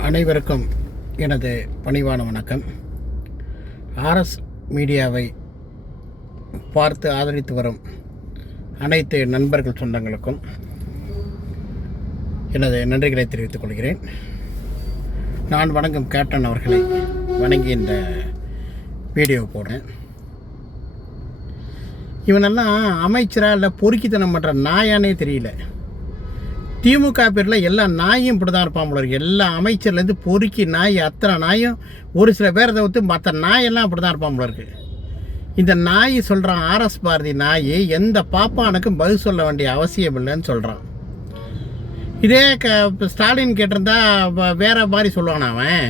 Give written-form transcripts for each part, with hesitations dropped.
அனைவருக்கும் எனது பணிவான வணக்கம். ஆர்எஸ் மீடியாவை பார்த்து ஆதரித்து வரும் அனைத்து நண்பர்கள் சொந்தங்களுக்கும் எனது நன்றிகளை தெரிவித்துக் கொள்கிறேன். நான் வணங்கும் கேப்டன் அவர்களை வணங்கி இந்த வீடியோ போடுறேன். இவனெல்லாம் அமைச்சராக இல்லை பொறுக்கித்தனம் பண்ணுற நாயானே தெரியல. திமுக பேரில் எல்லா நாயும் இப்படி தான் இருப்பான் போல இருக்கு. எல்லா அமைச்சர்லேருந்து பொறுக்கி நாய் அத்தனை நாயும் ஒரு சில பேரை தவிர்த்து மற்ற நாயெல்லாம் இப்படி தான் இருப்பான் போல இருக்கு. இந்த நாய் சொல்கிறான், ஆர்எஸ் பாரதி நாய் எந்த பாப்பானுக்கும் பதில் சொல்ல வேண்டிய அவசியம் இல்லைன்னு சொல்கிறான். இதே ஸ்டாலின் கேட்டிருந்தா வேறு மாதிரி சொல்லுவான் அவன்.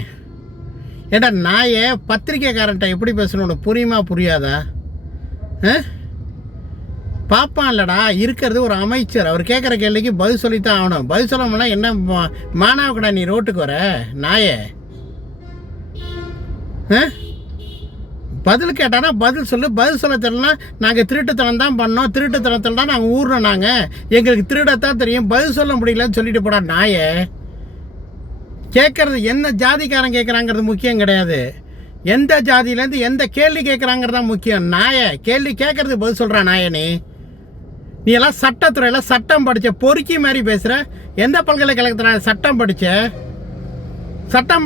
ஏடா நாயை பத்திரிக்கைக்காரன்ட்ட எப்படி பேசணும்னு புரியுமா புரியாதா? பாப்பான் இல்லைடா, இருக்கிறது ஒரு அமைச்சர். அவர் கேட்குற கேள்விக்கு பதில் சொல்லித்தான் ஆகணும். பதில் சொல்லாமல என்ன மானாவுக்கடா நீ ரோட்டுக்கு வர நாயே? பதில் கேட்டானா பதில் சொல்லு. பதில் சொல்ல தெரியலனா நாங்கள் திருட்டுத்தனம் தான் பண்ணோம், திருட்டுத்தனத்தில் தான் நாங்கள் ஊர்னோம், நாங்கள் எங்களுக்கு திருடத்தான் தெரியும், பதில் சொல்ல முடியலன்னு சொல்லிட்டு போடா நாயே. கேட்குறது என்ன ஜாதிக்காரன் கேட்குறாங்கிறது முக்கியம் கிடையாது, எந்த ஜாதியிலேருந்து எந்த கேள்வி கேட்குறாங்கிறது தான் முக்கியம். நாயை கேள்வி கேட்குறதுக்கு பதில் சொல்கிறா நாயே. நீ எல்லாம் சட்டத்துறையில் சட்டம் படித்த பொறுக்கி மாதிரி பேசுகிற. எந்த பல்கலைக்கழகத்தில் சட்டம்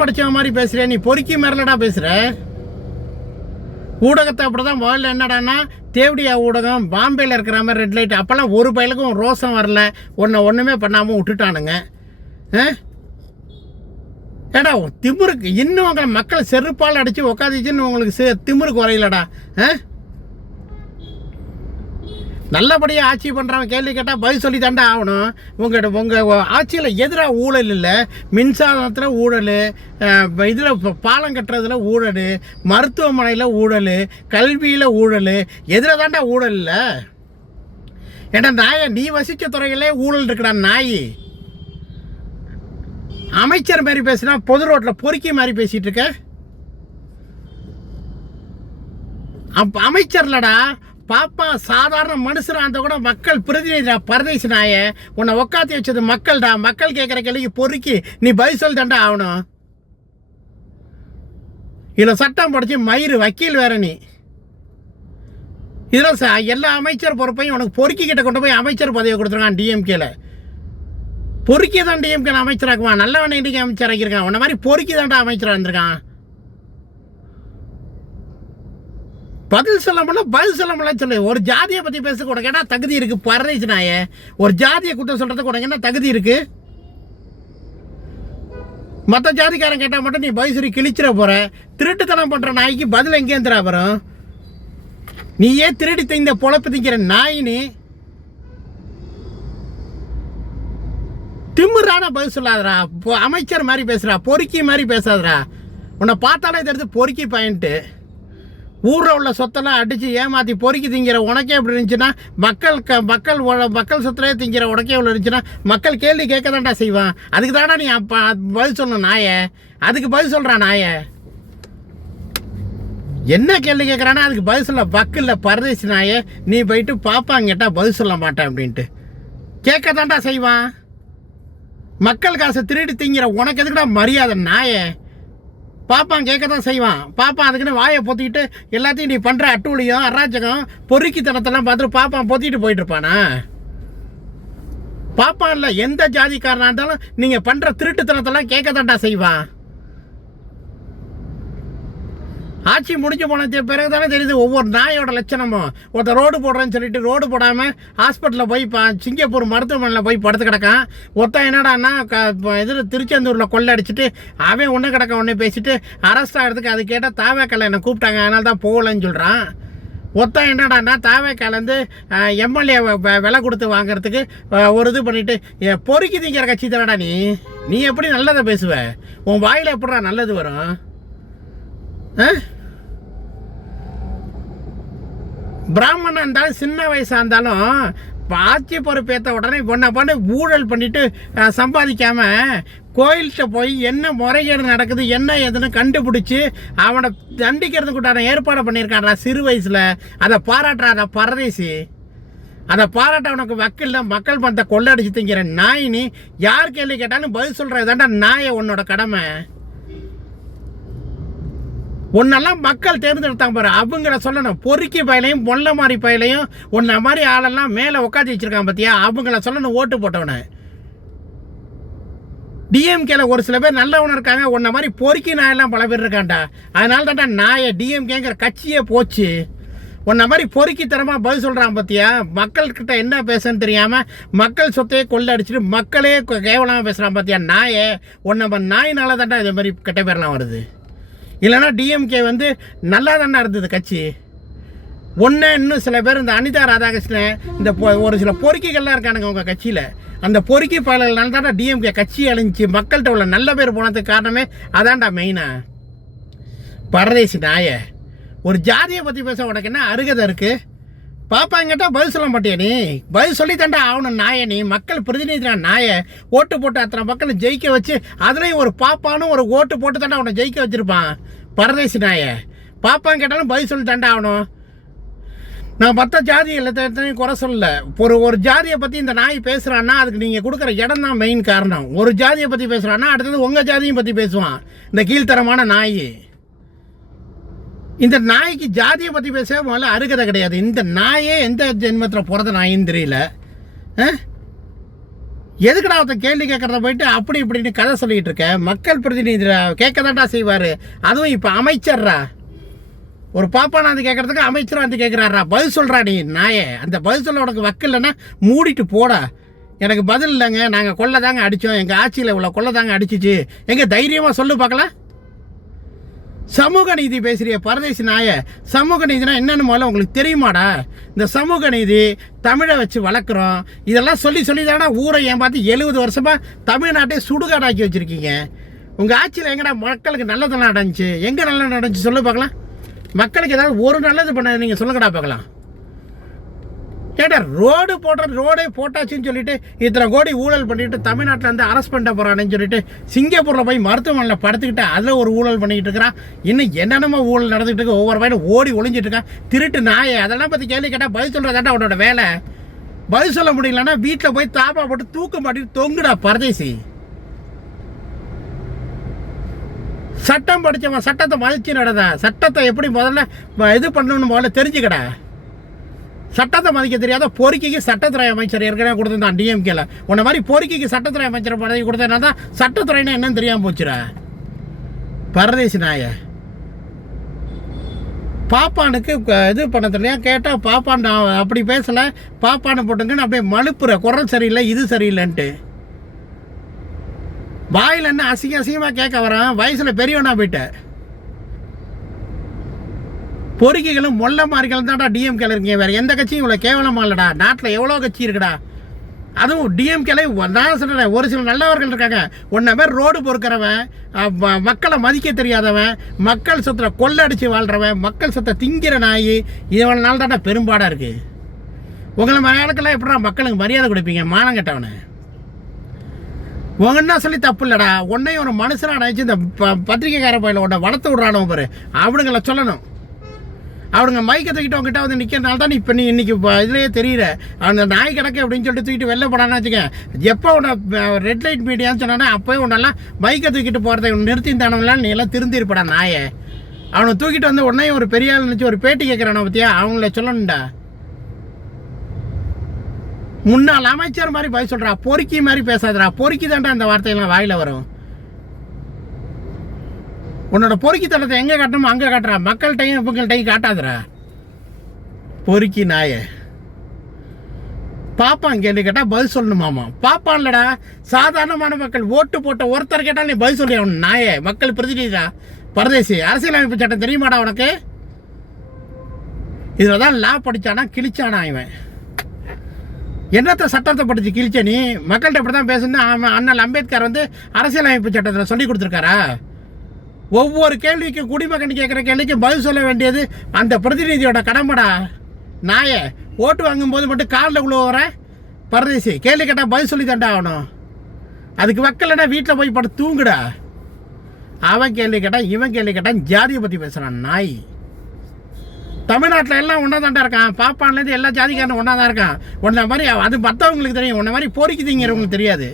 படித்த மாதிரி பேசுகிற? நீ பொறுக்கி மாதிரிலடா பேசுகிற. ஊடகத்தை அப்படி தான் முதல்ல என்னடான்னா தேவடியா ஊடகம் பாம்பேயில் இருக்கிற மாதிரி ரெட் லைட். அப்போல்லாம் ஒரு பயலுக்கும் ரோசம் வரல, ஒன்றுமே பண்ணாமல் விட்டுட்டானுங்க. ஏடா திமுருக்கு இன்னும் உங்களை மக்கள் செருப்பால் அடித்து உக்காந்துச்சுன்னு உங்களுக்கு திமுருக்கு வரையிலடா. நல்லபடியாக ஆட்சி பண்ணுறவன் கேள்வி கேட்டால் பதில் சொல்லி தாண்டா ஆகணும். உங்கள் ஆட்சியில் எதிராக ஊழல் இல்லை. மின்சாரத்தில் ஊழல், இதில் பாலம் கட்டுறதுல ஊழல், மருத்துவமனையில் ஊழல், கல்வியில் ஊழல், எதிராக தாண்டா ஊழல் இல்லை. ஏன்னா நாயை நீ வசித்த துறையிலே ஊழல் இருக்குடா நாய். அமைச்சர் மாதிரி பேசுனா பொது ரோட்டில் பொறுக்கி மாதிரி பேசிகிட்டு இருக்க. அமைச்சர்லடா பாப்பா சாதாரண மனுஷரா அந்த கூட மக்கள் பிரதிநிதிடா. பரதேசி நாய உன்னை உக்காத்தி வச்சது மக்கள்டா. மக்கள் கேட்குற கேள்விக்கு பொறுக்கி நீ பதில் சொல்லி தாண்டா ஆகணும். இதில் சட்டம் படிச்சு மயிறு வக்கீல் வேற நீ. இதில் எல்லா அமைச்சர் பொறுப்பையும் உனக்கு பொறுக்கி கிட்ட கொண்டு போய் அமைச்சர் பதவியை கொடுத்துருக்கான் டிஎம்கேல. பொறுக்கி தான் டிஎம்கேல அமைச்சராக்குவான். நல்லவனை இன்றைக்கி அமைச்சராக்கியிருக்கான். உன்ன மாதிரி பொறுக்கி தாண்டா அமைச்சராக இருந்திருக்கான். பதில் சொல்ல முடியல, பதில் சொல்ல முடியல சொல்லு. ஒரு ஜாதியை பற்றி பேச கூட கேட்டால் தகுதி இருக்குது. பரதேசி நாயே, ஒரு ஜாதியை குற்றம் சொல்கிறதுக்கு கூட என்ன தகுதி இருக்குது? மற்ற ஜாதிக்காரன் கேட்டால் மட்டும் நீ பதில் சொல்லி கிழிச்சிட போகிற. திருட்டுத்தனம் பண்ணுற நாய்க்கு பதில் எங்கேந்திரா வரும்? நீயே திருடி திங்க பொழப்பு திங்கிற நாய் நீ. திமுறான பதில் சொல்லாதரா. அமைச்சர் மாதிரி பேசுகிறா, பொறுக்கி மாதிரி பேசாதரா. உன்னை பார்த்தாலே தெரிஞ்சு பொறுக்கி பாயிண்ட்டு. ஊரில் உள்ள சொத்தெல்லாம் அடித்து ஏமாற்றி பொறுக்கி திங்கிற உனக்கே எப்படி இருந்துச்சுன்னா மக்கள் சொத்திலே திங்கிற உனக்கே எவ்வளோ இருந்துச்சுன்னா மக்கள் கேள்வி கேட்க தான்டா செய்வான். அதுக்கு தானே நீ பதில் சொல்லணும் நாயை. அதுக்கு பதில் சொல்கிறான் நாயை. என்ன கேள்வி கேட்குறானா அதுக்கு பதில் சொல்ல வக்கில்ல பரதேசி நாயை. நீ போயிட்டு பாப்பாங்க கேட்டால் பதில் சொல்ல மாட்டேன் அப்படின்ட்டு கேட்க தான்டா செய்வான். மக்கள் காசை திருடி திங்கிற உனக்கு எதுக்குடா மரியாதை நாயை? பாப்பான் கேட்க தான் செய்வான். பாப்பான் அதுக்குன்னு வாயை பொத்திக்கிட்டு எல்லாத்தையும் நீ பண்ணுற அட்டூழியம் அராஜகம் பொறுக்கித்தனத்தெல்லாம் பார்த்துட்டு பாப்பான் பொத்திக்கிட்டு போயிட்டு இருப்பானா? பாப்பான் இல்லை, எந்த ஜாதிக்காரனாக இருந்தாலும் நீங்கள் பண்ணுற திருட்டுத்தனத்தெல்லாம் கேட்க தான்டா செய்வான். ஆட்சி முடிஞ்சு போன பிறகு தானே தெரியுது ஒவ்வொரு நாயோட லட்சணமும். ஒருத்தர் ரோடு போடுறேன்னு சொல்லிட்டு ரோடு போடாமல் ஹாஸ்பிட்டலில் போய் சிங்கப்பூர் மருத்துவமனையில் போய் படுத்து கிடக்கான். ஒருத்தன் என்னடான்னா இதில் திருச்செந்தூரில் கொள்ளை அடிச்சுட்டு அவன் ஒன்று கிடக்க ஒன்று பேசிட்டு அரெஸ்ட் ஆகிறதுக்கு அது கேட்டால் தாவேக்கால என்னை கூப்பிட்டாங்க அதனால தான் போகலன்னு சொல்கிறான். ஒருத்தன் என்னடான்னா தாவேக்காலேருந்து எம்எல்ஏ விலை கொடுத்து வாங்கிறதுக்கு ஒரு இது பண்ணிவிட்டு பொறுக்கி திங்கிற கட்சி தானடா நீ. நீ எப்படி நல்லதை பேசுவ? உன் வாயில் எப்படா நல்லது வரும்? பிராமணன் இருந்தாலும் சின்ன வயசாக இருந்தாலும் ஆட்சி பொறுப்பேற்ற உடனே பண்ண ஊழல் பண்ணிட்டு சம்பாதிக்காமல் கோயில்கிட்ட போய் என்ன முறைகேடு நடக்குது என்ன எதுன்னு கண்டுபிடிச்சி அவனை தண்டிக்கிறதுக்கு உண்டான ஏற்பாடு பண்ணியிருக்கான்டா சிறு வயசில். அதை பாராட்டுறாடா பரதேசி. அதை பாராட்ட உனக்கு வக்கில்ல, மக்கள் பணத்தை கொள்ளடிச்சு திங்கிற நாய் நீ. யார் கேள்வி கேட்டாலும் பதில் சொல்கிறது தாண்டா நாயை உன்னோட கடமை. உன்னெல்லாம் மக்கள் தேர்ந்தெடுத்தாங்க பாரு, அவங்கள சொல்லணும். பொறுக்கி பயிலையும் பொல்ல மாதிரி பயிலையும் உன்ன மாதிரி ஆளெல்லாம் மேலே உட்காந்து வச்சுருக்கான் பார்த்தியா, அவங்கள சொல்லணும் ஓட்டு போட்டவனை. டிஎம்கேல ஒரு சில பேர் நல்லவனு இருக்காங்க, உன்ன மாதிரி பொறுக்கி நாயெல்லாம் பல பேர் இருக்கான்டா. அதனால தான்டா நாயை டிஎம்கேங்கிற கட்சியே போச்சு. உன்ன மாதிரி பொறுக்கித்தனமாக பதில் சொல்கிறான் பார்த்தியா, மக்கள்கிட்ட என்ன பேசுன்னு தெரியாமல் மக்கள் சொத்தையே கொள்ளடிச்சிட்டு மக்களே கேவலமாக பேசுகிறான் பார்த்தியா நாயை. உன்னை நாயினால தாண்டா இதே மாதிரி கெட்ட பேர்லாம் வருது. இல்லைன்னா டிஎம்கே நல்லா தாண்டா இருந்தது கட்சி. ஒன்று இன்னும் சில பேர் இந்த அனிதா ராதாகிருஷ்ணன் இந்த ஒரு சில பொறுக்கிகள்லாம் இருக்கானுங்க உங்கள் கட்சியில். அந்த பொறுக்கி பாடல்கள்னால தாண்டா டிஎம்கே கட்சி அழிஞ்சி மக்கள்கிட்ட உள்ள நல்ல பேர் போனதுக்கு காரணமே அதான்டா மெயினாக. பரதேசி நாயை, ஒரு ஜாதியை பற்றி பேச உனக்கு என்ன அருகதை இருக்குது? பாப்பாங்கிட்ட பதில் சொல்ல மாட்டியா நீ? பதில் சொல்லி தாண்டா ஆகணும் நாயை. நீ மக்கள் பிரதிநிதினா நாயை. ஓட்டு போட்டு அத்தனை மக்களை ஜெயிக்க வச்சு அதுலேயும் ஒரு பாப்பானும் ஒரு ஓட்டு போட்டு தாண்டா அவனை ஜெயிக்க வச்சுருப்பான். பரதேசி நாயை, பாப்பான் கேட்டாலும் பதில் சொல்லி தாண்டா ஆகணும். நான் மற்ற ஜாதி எல்லாத்தையும் குறை சொல்லலை. ஒரு ஜாதியை பற்றி இந்த நாய் பேசுகிறான்னா அதுக்கு நீங்கள் கொடுக்குற இடம் தான் மெயின் காரணம். ஒரு ஜாதியை பற்றி பேசுகிறான்னா அடுத்தது உங்கள் ஜாதியும் பற்றி பேசுவான் இந்த கீழ்த்தரமான நாய். இந்த நாய்க்கு ஜாதியை பற்றி பேச முதல்ல அருகதை கிடையாது. இந்த நாயே எந்த ஜென்மத்தில் பிறந்த நாயின்னு தெரியல. எதுக்குடா ஒருத்தன் கேள்வி கேட்குறத போயிட்டு அப்படி இப்படின்னு கதை சொல்லிகிட்டு இருக்க? மக்கள் பிரதிநிதி கேட்க தான்டா செய்வார். அதுவும் இப்போ அமைச்சர்ரா, ஒரு பாப்பானா அது கேட்குறதுக்கு அமைச்சரும் வந்து கேட்குறாரா, பதில் சொல்கிறா நீ நாயே. அந்த பதில் சொல்ல உனக்கு வக்கு இல்லைன்னா மூடிட்டு போடா. எனக்கு பதில் இல்லைங்க, நாங்கள் கொள்ள தாங்க அடித்தோம், எங்கள் ஆட்சியில் இவ்வளோ கொள்ள தாங்க அடிச்சிச்சு, எங்கே தைரியமாக சொல்லு பார்க்கலாம். சமூக நீதி பேசுகிறிய பரதேசி நாயை. சமூக நீதினா என்னென்னு முதல்ல உங்களுக்கு தெரியுமாடா? இந்த சமூக நீதி தமிழை வச்சு வளர்க்குறோம் இதெல்லாம் சொல்லி சொல்லி தானே ஊரை ஏன் பார்த்து 70 வருஷமாக தமிழ்நாட்டை சுடுகாடாக்கி வச்சுருக்கீங்க. உங்கள் ஆட்சியில் எங்கடா மக்களுக்கு நல்லது நடந்துச்சு? எங்கே நல்லது நடந்துச்சு சொல்லு பார்க்கலாம். மக்களுக்கு ஏதாவது ஒரு நல்லது பண்ண நீங்கள் சொல்லுங்கடா பார்க்கலாம். கேட்டா ரோடே போட்டாச்சுன்னு சொல்லிட்டு இத்தனை கோடி ஊழல் பண்ணிட்டு தமிழ்நாட்டில் அரெஸ்ட் பண்ண போகிறான்னு சொல்லிட்டு சிங்கப்பூரில் போய் மருத்துவமனையில் படுத்துக்கிட்டு அதில் ஒரு ஊழல் பண்ணிக்கிட்டு இருக்கிறான். இன்னும் என்னென்னமோ ஊழல் நடந்துகிட்டு இருக்கு. ஒவ்வொரு வயலும் ஓடி ஒளிஞ்சிட்டு இருக்கான் திருட்டு நாயை. அதெல்லாம் பற்றி கேள்வி கேட்டால் பதில் சொல்கிறதாண்டா அவனோட வேலை. பதில் சொல்ல முடியலன்னா வீட்டில் போய் தாப்பா போட்டு தூக்க மாட்டிட்டு தொங்குடா பரதேசி. சட்டம் படித்தவன் சட்டத்தை மதிச்சு நடந்தா. சட்டத்தை எப்படி முதல்ல இது பண்ணணும்னு முதல்ல தெரிஞ்சுக்கடா. சட்டத்தை மதிக்க தெரியாத பொறுக்கிக்கு சட்டத்துறை அமைச்சர் ஏற்கனவே கொடுத்துருந்தான் டிஎம்கேல. உன்ன மாதிரி பொறுக்கிக்கு சட்டத்துறை அமைச்சர் பதவி கொடுத்தா தான் சட்டத்துறைன்னா என்னன்னு தெரியாமல் போச்சுடா பரதேசி நாய. பாப்பானுக்கு இது பண்ண தெரியலையா? கேட்டால் பாப்பான் அப்படி பேசலை, பாப்பானை போட்டுங்கன்னு அப்படியே மழுப்புற. குரல் சரியில்லை, இது சரியில்லைன்ட்டு வாயில் என்ன அசிங்கமாக கேட்க வரான். வயசில் பெரியவனா போயிட்ட. பொறுக்கிகளும் மொல்ல மாறிகளும் தான்டா டிஎம்கேல இருக்கீங்க. வேறு எந்த கட்சியும் இவ்வளோ கேவலமாக இல்லைடா. நாட்டில் எவ்வளோ கட்சி இருக்குடா. அதுவும் டிஎம்கேல நான் சொல்கிறேன், ஒரு சில நல்லவர்கள் இருக்காங்க. ஒன்றை பேர் ரோடு பொறுக்கிறவன், மக்களை மதிக்க தெரியாதவன், மக்கள் சொத்தை கொள்ளடிச்சு வாழ்கிறவன், மக்கள் சொத்தை திங்கிற நாய், இவ்வளோ நாள் தான்டா பெரும்பாடாக இருக்குது. உங்களை மலையாளக்கெல்லாம் எப்படா மக்களுக்கு மரியாதை கொடுப்பீங்க? மானம் கட்டவனை உங்க என்ன சொல்லி தப்பு இல்லைடா. உன்னையும் ஒரு மனுஷனாக நினச்சி இந்த பத்திரிக்கைக்கார பயில உன்னை வளர்த்து விட்றானோ பாரு, அவனுங்களை சொல்லணும். அவனுங்க மைக்கை தூக்கிட்டு அவங்ககிட்ட நிற்கிறனால தான் இப்போ நீ இன்றைக்கி இதுலேயே தெரியல அந்த நாய் கிடக்கு அப்படின்னு சொல்லிட்டு தூக்கிட்டு வெளில போடான்னு வச்சுக்க. எப்போ உன்னை ரெட் லைட் மீடியான்னு சொன்னானே அப்போயே உன்னெல்லாம் மைக்கை தூக்கிட்டு போகிறத நிறுத்திந்தானவங்களாம் நீ எல்லாம் திருந்திருப்படா நாயை. அவனை தூக்கிட்டு உடனே ஒரு பெரிய ஆள் நினச்சி ஒரு பேட்டி கேட்குறான பற்றியா, அவங்கள சொல்லணும்டா. முன்னாள் அமைச்சர் மாதிரி பதில் சொல்கிறா, பொறுக்கி மாதிரி பேசாதடா. பொறுக்கி தாண்டா அந்த வார்த்தையெல்லாம் வாயில் வரும். உன்னோட பொறுக்கி தளத்தை எங்கே காட்டணுமோ அங்கே காட்டுறா. மக்கள்கிட்டையும் இவங்கள்ட்டையும் காட்டாதரா பொறுக்கி நாயை. பாப்பான் கேள்வி கேட்டால் பதில் சொல்லணுமாமா. பாப்பான் இல்லடா, சாதாரணமான மக்கள் ஓட்டு போட்ட ஒருத்தர் கேட்டால் நீ பதில் சொல்லி அவன் நாயை. மக்கள் பிரதிநிதிடா பரதேசி. அரசியலமைப்பு சட்டம் தெரியுமாடா உனக்கு? இதில் தான் லா படித்தானா கிழிச்சானா இவன். என்னத்தை சட்டத்தை படித்து கிழிச்ச நீ? மக்கள்கிட்ட இப்படி தான் பேசணும். அண்ணல் அம்பேத்கர் அரசியலமைப்பு சட்டத்தில் சொல்லி கொடுத்துருக்காரா? ஒவ்வொரு கேள்விக்கும் குடிமகன் கேட்குற கேள்விக்கு பதில் சொல்ல வேண்டியது அந்த பிரதிநிதியோட கடமைடா நாயை. ஓட்டு வாங்கும்போது மட்டும் காலில் உள்ள வர பரதேசி. கேள்வி கேட்டால் பதில் சொல்லி தாண்டா ஆகணும். அதுக்கு வைக்கலன்னா வீட்டில் போய் படம் தூங்குடா. அவன் கேள்வி கேட்டான், இவன் கேள்வி கேட்டான், ஜாதியை பற்றி பேசுகிறான் நாய். தமிழ்நாட்டில் எல்லாம் ஒன்றா தான்டா இருக்கான். பாப்பான்லேருந்து எல்லா ஜாதிக்காரனும் ஒன்றா தான் இருக்கான். உன்ன மாதிரி அது மற்றவங்களுக்கு தெரியும், உன்ன மாதிரி பொறிக்குதுங்கிறவங்களுக்கு தெரியாது.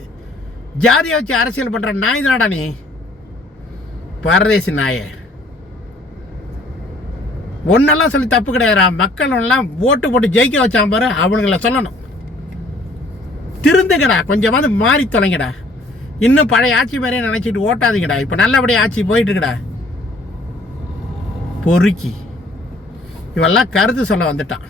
ஜாதியை வச்சு அரசியல் பண்ணுற நாய் தானடா நீ, பரதேசி நாயே. ஒன்னெல்லாம் சொல்லி தப்பு கிடையாதுடா. மக்கள் எல்லாம் ஓட்டு போட்டு ஜெயிக்க வச்சான் பாரு, அவனுங்களை சொல்லணும். திருந்துங்கடா, கொஞ்சமாவது மாறி தொலைங்கடா. இன்னும் பழைய ஆட்சி மாதிரியே நினச்சிட்டு ஓட்டாதீங்கடா. இப்போ நல்லபடியாக ஆட்சி போயிட்டுருக்குடா. பொறுக்கி இவெல்லாம் கருத்து சொல்ல வந்துட்டான்.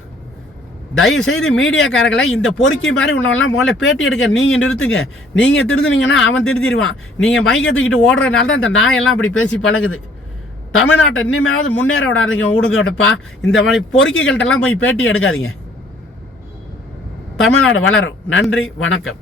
தயவுசெய்து மீடியாக்காரர்களை இந்த பொறுக்கி மாதிரி உள்ளவெல்லாம் முதல்ல பேட்டி எடுக்க நீங்கள் நிறுத்துங்க. நீங்கள் திருந்துனீங்கன்னா அவன் திருத்திடுவான். நீங்கள் மைக்கை தூக்கிட்டு ஓடுறதுனால தான் இந்த நாயெல்லாம் அப்படி பேசி பழகுது. தமிழ்நாட்டை இனிமேவது முன்னேற விடாதீங்க, விடுங்கப்பா. இந்த மாதிரி பொறுக்கிகள்கிட்டலாம் போய் பேட்டி எடுக்காதீங்க. தமிழ்நாடு வளரும். நன்றி, வணக்கம்.